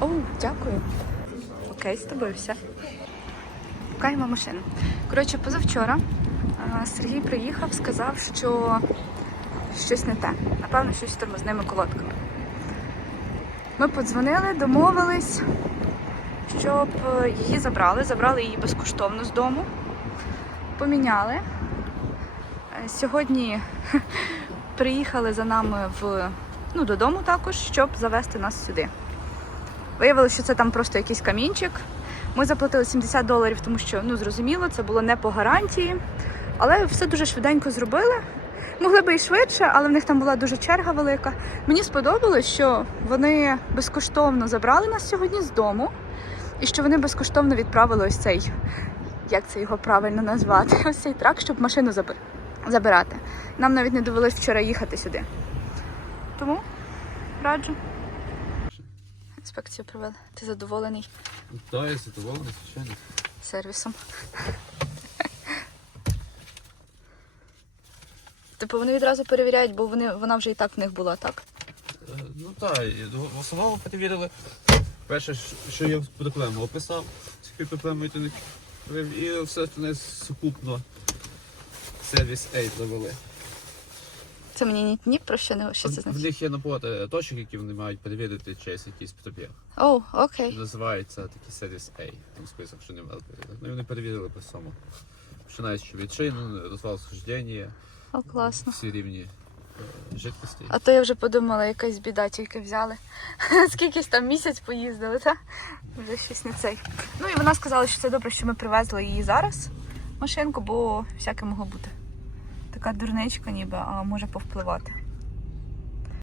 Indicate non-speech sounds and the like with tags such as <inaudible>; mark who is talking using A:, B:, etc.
A: О, дякую. Окей, з тобою все. Шукаємо машину. Коротше, позавчора Сергій приїхав, сказав, що щось не те. Напевно, щось з тормозними колодками. Ми подзвонили, домовились, щоб е, її забрали. Забрали її безкоштовно з дому. Поміняли. Е, Сьогодні <laughs> приїхали за нами в, ну, додому також, щоб завести нас сюди. Виявилося, що це там просто якийсь камінчик. Ми заплатили 70 доларів, тому що ну зрозуміло, це було не по гарантії. Але все дуже швиденько зробили. Могли би і швидше, але в них там була дуже черга велика. Мені сподобалось, що вони безкоштовно забрали нас сьогодні з дому, і що вони безкоштовно відправили ось цей, як це його правильно назвати, <laughs> ось цей трак, щоб машину забирати. Нам навіть не довелось вчора їхати сюди. Тому раджу. Інспекцію провели. Ти задоволений
B: Так, я задоволений, звичайно.
A: сервісом. Типу вони відразу перевіряють, бо вони, вона вже і так в них була, так?
B: Е, Ну так, в основному перевірили. Перше, що- я проблему описав, скільки проблеми ти не і все остальне сукупно сервіс A провели.
A: Це мені ні, ні про що не що це
B: В
A: значить.
B: них є набор е, точок, які вони мають перевірити через якийсь пробіг.
A: О, окей.
B: Називається такий сервіс A, там список, що не мали перевірити. Ну і вони перевірили по всьому. Починаючи від шин, розвал схождення,
A: О, класно.
B: всі рівні е, жидкості.
A: А то я вже подумала, якась біда тільки взяли. <laughs> Скількись там місяць поїздили, та? Вже щось не цей. Ну і вона сказала, що це добре, що ми привезли її зараз, машинку, бо всяке могло бути. Така дурничка ніби, а може повпливати.